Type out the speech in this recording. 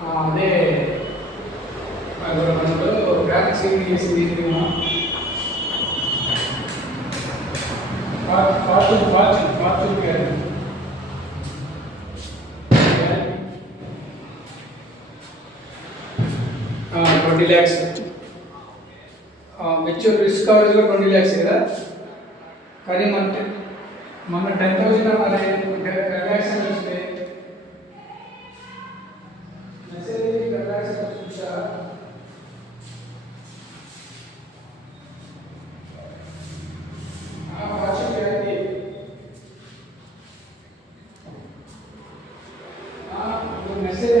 అదే మనలో bank saving చేసింది ఫార్చ్యూన్ గారు 20 lakhs మెచ్యూర్ రిస్క్ కవరేజ్ కూడా 20 lakhs కదా. కానీ మన 10,000 అలా 10 lakhs అని వస్తే మెసేజ్ 10 lakhs చూసా. Fortune guarantee message